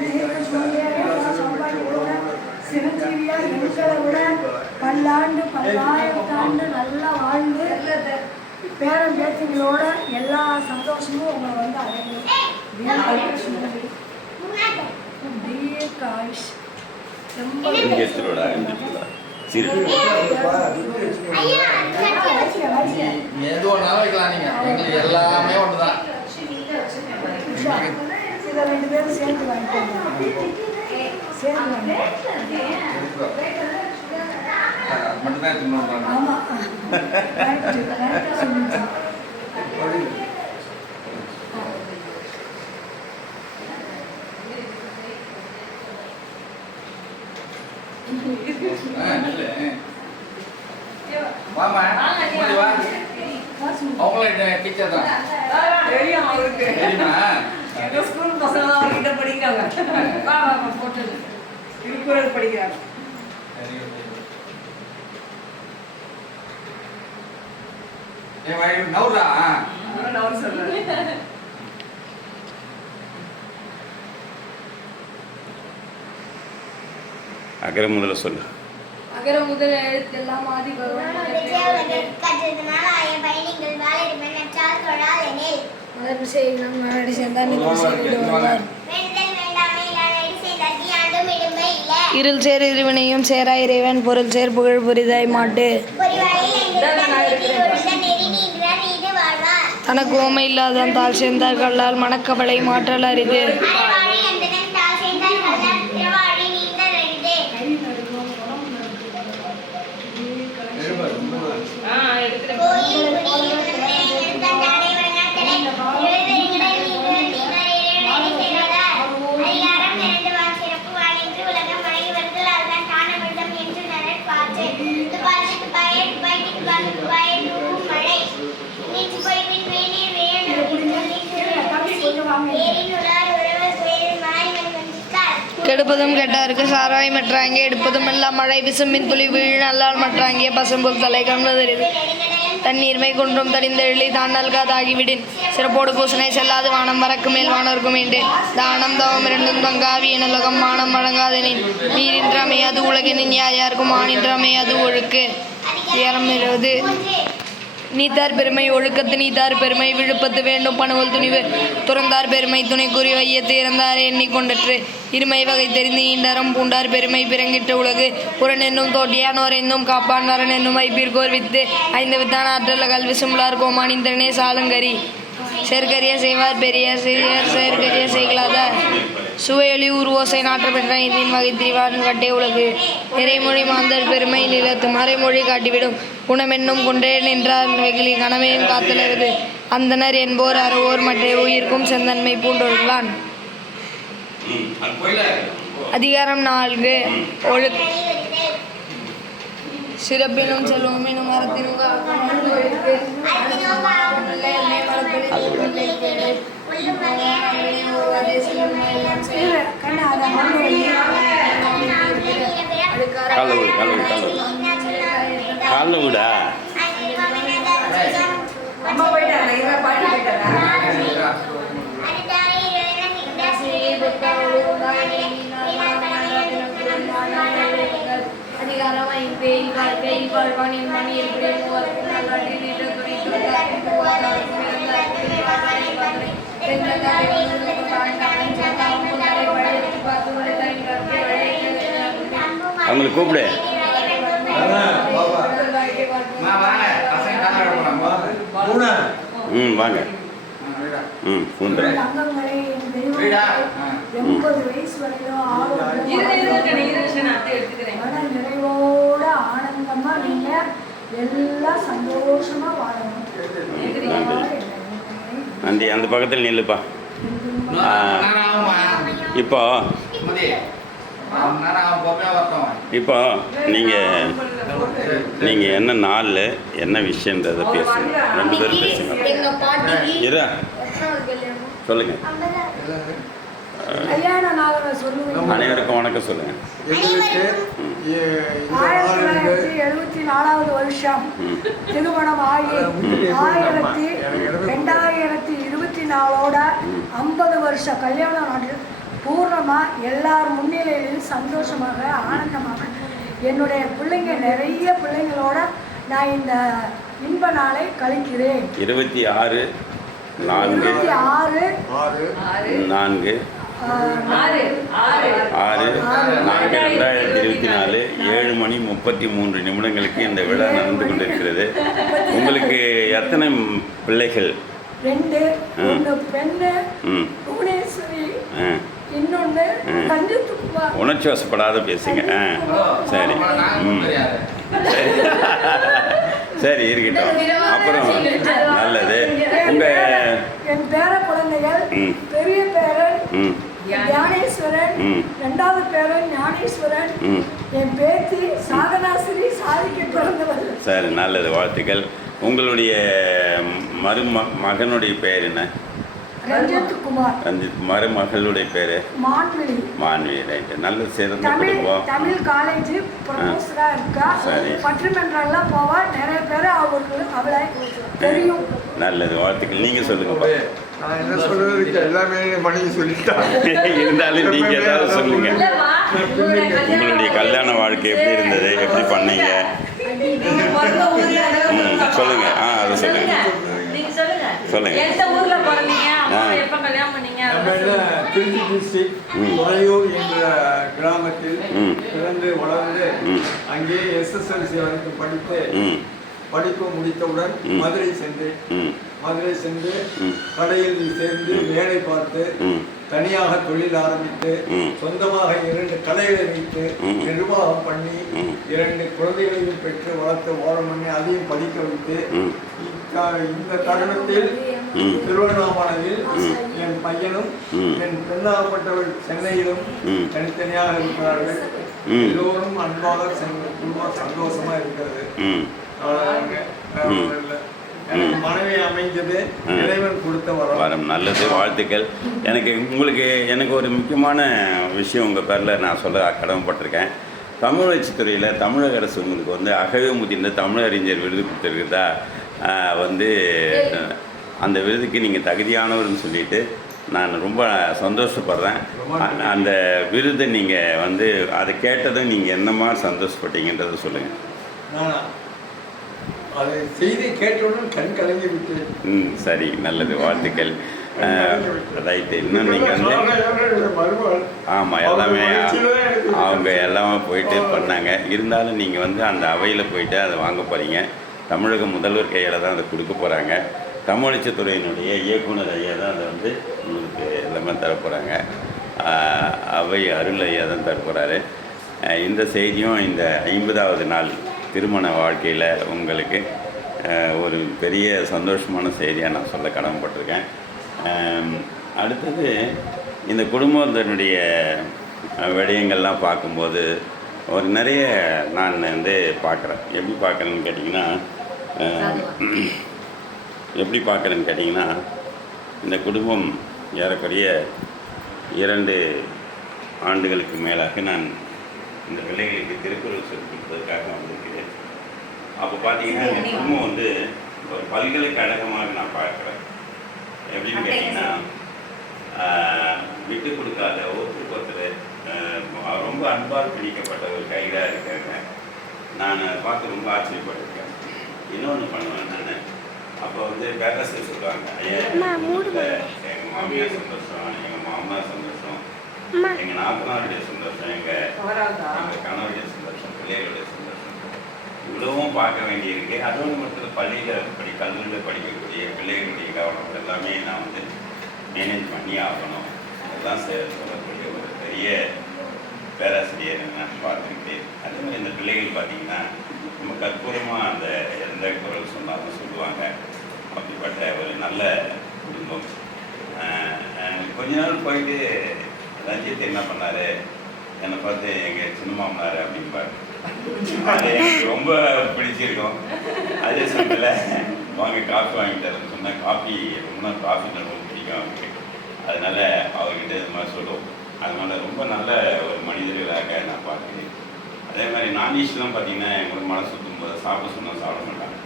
தீர்க்க சூழ்நிலையாக எல்லா சௌபாகியங்களோட சிரஞ்சீவியா எங்களை விட பல்லாண்டு பல்லாயிரத்தாண்டு நல்ல வாழ்வு பேரன் பேத்திகளோட எல்லா சந்தோஷமும் உங்களை வந்து அடையும். தீர்க்காயுஷ் எல்லாமே ஒன்றுதான். இதை 2 பேரும் சேர்ந்து வாங்கிக்கோங்க. சேர்ந்து வாங்க. ஆமாம் டீச்சர் தான் ஸ்கூல் பசங்க அவர்கிட்ட படிக்கிறாங்க. திருக்குறள் படிக்கிறாங்க. அகர முதல்ல சொல்லு. அகர முதல் எழுத்தெல்லாம் ஆதி பகவான் மலர் செய்யலாம் மலரடி சேர்ந்தார் இருள் சேர் இருவினையும் சேரா இறைவன் பொருள் சேர் புகழ் புரிதாய் மாட்டு தனக்கு ஓமை இல்லாதான் தாள் சேர்ந்தார் கல்லால் மணக்கவலை மாற்றல் அரிது கெடுப்பதும் கெட்டாருக்கு சாராய் மற்றாங்கே எடுப்பதும் எல்லாம் மழை விசும்பின் துளி வீழ் நல்லால் மற்றாங்கிய பசும்புல் தலை கண்பதறிது தண்ணீர்மை குன்றும் தடிந்தெழி தான் நல்காதாகிவிடின் சிறப்போடு பூசனை செல்லாது வானம் வரக்கு மேல் வானோர்க்கும் வேண்டு தானம் தவம் இரண்டும் தொங்காவி எனலகம் மானம் வழங்காதெனின் நீரின்றமை அது உலகினின் யாருக்கும் ஆனின்றமை அது ஒழுக்கு ஏறம் இருவது நீத்தார் பெருமை ஒழுக்கத்து நீத்தார் பெருமை விழுப்பத்து வேண்டும் பணுவல் துணிவு துறந்தார் பெருமை துணை குறி வையத்து இறந்தார் எண்ணிக்கொண்டற்று இருமை வகை தெரிந்து ஈண்டரம் பூண்டார் பெருமை பிறங்கிட்ட உலகு புறன் என்னும் தோட்டியானோர் என்னும் காப்பான் நரன் என்னும் ஐப்பீர்கோர் வித்து 5 வித்தான ஆற்றல் கல்வி சும்லார் கோமானிந்தனே சாலங்கரி செயற்கரிய செய்வார் பெரிய சிறியர் செயற்கரிய செய்களாத சுவையொளி உருவோசை நாற்ற பெற்ற இந்தின் வகை திரிவான் கட்டே உலகு நிறைமொழி மாந்தர் பெருமை நிலத்து மறைமொழி காட்டிவிடும் குணமென்னும் குன்றே நின்றார் வெகுளி கணமையும் காத்தலருது அந்தனர் என்போர் அறவோர் மற்ற உயிர்க்கும் செந்தன்மை பூண்டோர்களான். அதிகாரம் 4 ஒழுக் சிறப்பினும் செல்வமினும் அறத்தினும் கால விடா அதிகாரம் 5 வாழ்க்கை வாழ்வானின் மணியில் அவங்களை கூப்பிடு. வாங்க. பூண்டு 80 வயசு வரையும் நிறைவோட ஆனந்தமா நீங்க எல்லாம் சந்தோஷமா வாழணும். நன்றி. அந்த பக்கத்தில் நில்லுப்பா. இப்போ நீங்கள் என்ன நாளில் என்ன விஷயன்றதை பேசுங்க. 2 பேரும் பேசுங்க. சொல்லுங்க. அனைவருக்கும் வணக்கம் சொல்லுங்க. 1974 வருஷம் திருமணம் ஆகி 2024 50 வருஷம் கல்யாணம் பூர்ணமாக எல்லார் முன்னிலையிலும் சந்தோஷமாக ஆனந்தமாக என்னுடைய பிள்ளைங்க நிறைய பிள்ளைங்களோட நான் இந்த இன்ப நாளை கழிக்கிறேன். 26/4/4 2024 7 மணி 33 நிமிடங்களுக்கு இந்த விழா நடந்து கொண்டிருக்கிறது. உங்களுக்கு எத்தனை பிள்ளைகள்? 2. ஒன்று பெண்ணு புவனேஸ்வரி, இன்னொன்று கஞ்சத்துக்குமார். உணர்ச்சி வசப்படாத பேசுங்க. சரி. சரி சரி இருக்கட்டும். அப்புறம் நல்லது. என் பேர குழந்தைகள் பெரிய பேரன் ஞானேஸ்வரன், 2வது பேரன் ஞானேஸ்வரன், என் பேத்தி சாதனாசிரி சாதிக்கு பிறந்தவர். சரி நல்லது, வாழ்த்துக்கள். உங்களுடைய மகனுடைய பேர் என்ன? ரஞ்சித் குமார். மருமகளுடைய பேர் மான்வி. ரைட்டு, நல்ல சிறந்த குடும்பம். தமிழ் காலேஜ் ப்ரொஃபஸராக இருக்கா. சரி. பட்டிமன்றம்லாம் போவா. நிறைய பேர் அவளை தெரியும். நல்லது, வாழ்த்துக்கள். நீங்கள் சொல்லுங்கப்பா. நான் என்ன சொல்றதுக்கு எல்லாமே மனைவி சொல்லிட்டாங்க. இருந்தாலும் நீங்கள் ஏதாவது சொல்லுங்க. உங்களுடைய கல்யாண வாழ்க்கை எப்படி இருந்தது? எப்படி பண்ணீங்க? சொல்லுங்க. அதை சொல்லுங்க. சொல்லுங்க. எந்த ஊர்ல பிறந்தீங்க? எப்ப கல்யாணம் பண்ணீங்க? திருச்சி டிஸ்ட்ரிக்ட் துறையூர் என்ற கிராமத்தில் பிறந்து வளர்ந்து அங்கே SSLC வரைக்கும் படிப்பு முடித்தவுடன் மதுரை சென்று கடையில் சேர்ந்து வேலை பார்த்து தனியாக தொழில் ஆரம்பித்து சொந்தமாக 2 கடைகளை வைத்து நிர்வாகம் பண்ணி 2 குழந்தைகளையும் பெற்று வளர்த்து வாழம் பண்ணி அதையும் படிக்க வைத்து இந்த தருணத்தில் திருவண்ணாமலையில் என் பையனும் என் பெண்ணாகப்பட்டவள் சென்னையிலும் தனித்தனியாக இருக்கிறார்கள். எல்லோரும் அன்பாக குடும்பம் சந்தோஷமா இருக்கிறது. மனைவி அமைஞ்சது இறைவன் கொடுத்த வரம். நல்லது, வாழ்த்துக்கள். எனக்கு ஒரு முக்கியமான விஷயம் உங்கள் பேரில் நான் சொல்ல கடமைப்பட்டிருக்கேன். தமிழாட்சி துறையில் தமிழக அரசு உங்களுக்கு வந்து அகவே முதிர்ந்த தமிழறிஞர் விருது கொடுத்துருக்குதா, அந்த விருதுக்கு நீங்கள் தகுதியானவர்னு சொல்லிட்டு நான் ரொம்ப சந்தோஷப்படுறேன். அந்த விருதை நீங்கள் அதை கேட்டதும் நீங்கள் என்ன மாதிரி சந்தோஷப்பட்டீங்கன்றதை சொல்லுங்கள். அதை செய்தி கேட்டவுடன் கண் கலங்கி விட்டு. சரி, நல்லது, வாழ்த்துக்கள். ரைட்டு. இன்னும் நீங்கள் ஆமாம், எல்லாமே அவங்க எல்லாமே போயிட்டு பண்ணாங்க. இருந்தாலும் நீங்கள் அந்த அவையில் போயிட்டு அதை வாங்க போகிறீங்க. தமிழக முதல்வர் கையில் தான் அதை கொடுக்க போகிறாங்க. தமிழச்சித்துறையினுடைய இயக்குனர் ஐயா தான் அதை உங்களுக்கு எல்லாமே தரப்போகிறாங்க. அவை அருள் ஐயா தான் தரப்போகிறாரு. இந்த செய்தியும் இந்த 50வது நாள் திருமண வாழ்க்கையில் உங்களுக்கு ஒரு பெரிய சந்தோஷமான செய்தியாக நான் சொல்ல கடமைப்பட்டிருக்கேன். அடுத்தது இந்த குடும்பத்தினுடைய விடயங்கள்லாம் பார்க்கும்போது ஒரு நிறைய நான் பார்க்குறேன். எப்படி பார்க்குறேன்னு கேட்டிங்கன்னா இந்த குடும்பம் ஏறக்குறைய 2 ஆண்டுகளுக்கு மேலாக நான் இந்த பிள்ளைகளுக்கு திருக்குறள் சொல்லிக் கொடுப்பதற்காக வந்திருக்கிறேன். அப்போ பார்த்தீங்கன்னா இந்த குடும்பம் ஒரு பல்கலைக்கழகமாக நான் பார்க்குறேன். எப்படின்னு கேட்டிங்கன்னா விட்டு கொடுக்காத ஒருத்தர் ரொம்ப அன்பால் பிடிக்கப்பட்ட ஒரு கைடாக இருக்காங்க. நான் பார்த்து ரொம்ப ஆச்சரியப்பட்டிருக்கேன். இன்னொன்று பண்ணுவேன் நான். அப்போ பேரரசு சொல்லுவாங்க, ஐயா எங்கள் மாமியார் சந்தோஷம், எங்கள் மாமனார் சந்தோஷம், எங்கள் நாத்தனாருடைய சந்தோஷம், எங்கள் கணவருடைய சந்தோஷம், பிள்ளைகளுடைய சந்தோஷம், இவ்வளவும் பார்க்க வேண்டியிருக்கு. அதோடு மட்டும் பள்ளியில் கல்லூரியில் படிக்கக்கூடிய பிள்ளைகளுடைய கவனம் எல்லாமே நான் மேனேஜ் பண்ணி ஆகணும். அதெல்லாம் சொல்லக்கூடிய ஒரு பெரிய பேராசிரியர் நான் பார்த்துக்கிட்டேன். அதே மாதிரி இந்த பிள்ளைகள் பார்த்திங்கன்னா ரொம்ப கற்பூரமாக எந்த குரல் சொன்னாலும் சொல்லுவாங்க. அப்படிப்பட்ட ஒரு நல்ல குடும்பம். கொஞ்ச நாள் போயிட்டு ரஞ்சித் என்ன பண்ணார், என்னை பார்த்து எங்கள் சின்ன மாமனார் அப்படின்பார். அது எனக்கு ரொம்ப பிடிச்சிருக்கும். அதே சமயத்தில் வாங்க காஃபி வாங்கி தரேன்னு சொன்னால் காஃபி ரொம்ப ரொம்ப பிடிக்கும் அவருக்கு. அதனால் அவர்கிட்ட இது மாதிரி சொல்லுவோம். அதனால் ரொம்ப நல்ல ஒரு மனிதர்களாக நான் பார்க்குறேன். அதே மாதிரி நான்வெஜ்லாம் பார்த்தீங்கன்னா எங்களுக்கு மனசு சுற்றும்போது சாப்பிட சொன்னால் சாப்பிட மாட்டாங்க.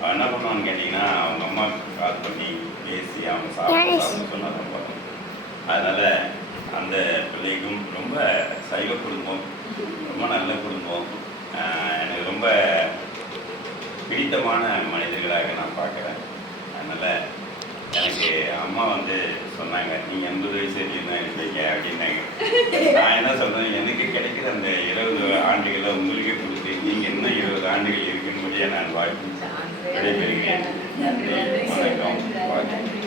அவன் என்ன பண்ணுவான்னு கேட்டிங்கன்னா அவங்க அம்மாவுக்கு கால் பண்ணி பேசி அவங்க சாப்பிட சொன்னால் தான் பார்க்கணும். அதனால் அந்த பிள்ளைக்கும் ரொம்ப சைவ குடும்பம், ரொம்ப நல்ல குடும்பம். எனக்கு ரொம்ப பிடித்தமான மனிதர்களாக நான் பார்க்குறேன். அதனால் எனக்கு அம்மா வந்து சொன்னாங்க, நீ 80 வயசு வரைக்கும் தான் இருப்பீங்க அப்படின்னாங்க. நான் என்ன சொல்கிறேன், எனக்கு கிடைக்கிற அந்த 20 ஆண்டுகளை உங்களுக்கே கொடுத்து நீங்கள் இன்னும் 20 ஆண்டுகள் இருக்கும்படியாக நான் வாழ்க்கை விடைபெறுகிறேன். நன்றி, வணக்கம், வாழ்க்கை.